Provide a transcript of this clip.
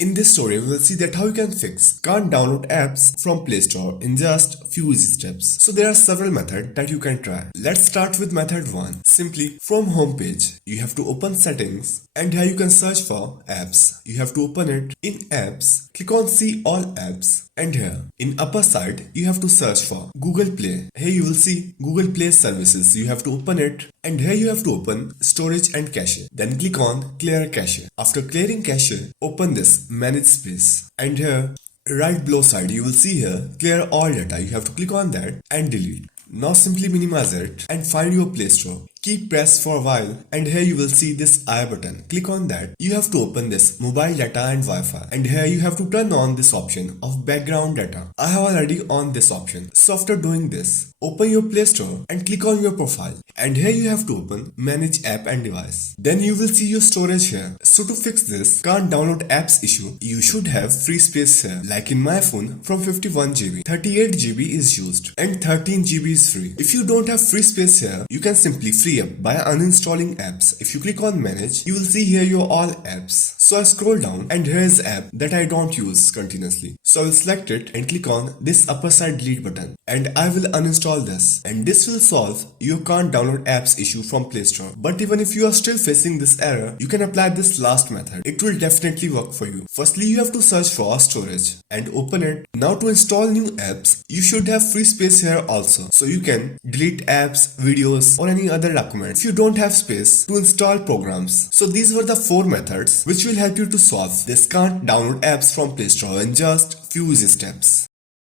In this tutorial, we will see that how you can fix can't download apps from Play Store in just few easy steps. So there are several methods that you can try. Let's start with method 1. Simply from home page, you have to open settings and here you can search for apps. You have to open it in apps, click on see all apps and here in upper side you have to search for Google Play. Here you will see Google Play services. You have to open it and here you have to open storage and cache. Then click on clear cache. After clearing cache, open this manage space and here right below side you will see here clear all data. You have to click on that and delete. Now simply minimize it and find your Play Store. Keep press for a while and here you will see this I button. Click on that. You have to open this mobile data and Wi-Fi and here you have to turn on this option of background data. I have already on this option. So after doing this, open your Play Store and click on your profile and here you have to open manage app and device. Then you will see your storage here. So to fix this can't download apps issue, you should have free space here. Like in my phone from 51 GB, 38 GB is used and 13 GB is free. If you don't have free space here, you can simply free up by uninstalling apps. If you click on manage, you will see here your all apps. So I scroll down and here is app that I don't use continuously. So I will select it and click on this upper side delete button and I will uninstall this and this will solve your can't download apps issue from Play Store. But even if you are still facing this error, you can apply this last method. It will definitely work for you. Firstly, you have to search for storage and open it. Now to install new apps, you should have free space here also. So you can delete apps, videos or any other document if you don't have space to install programs. So these were the 4 methods which will help you to solve this can't download apps from Play Store in just few easy steps.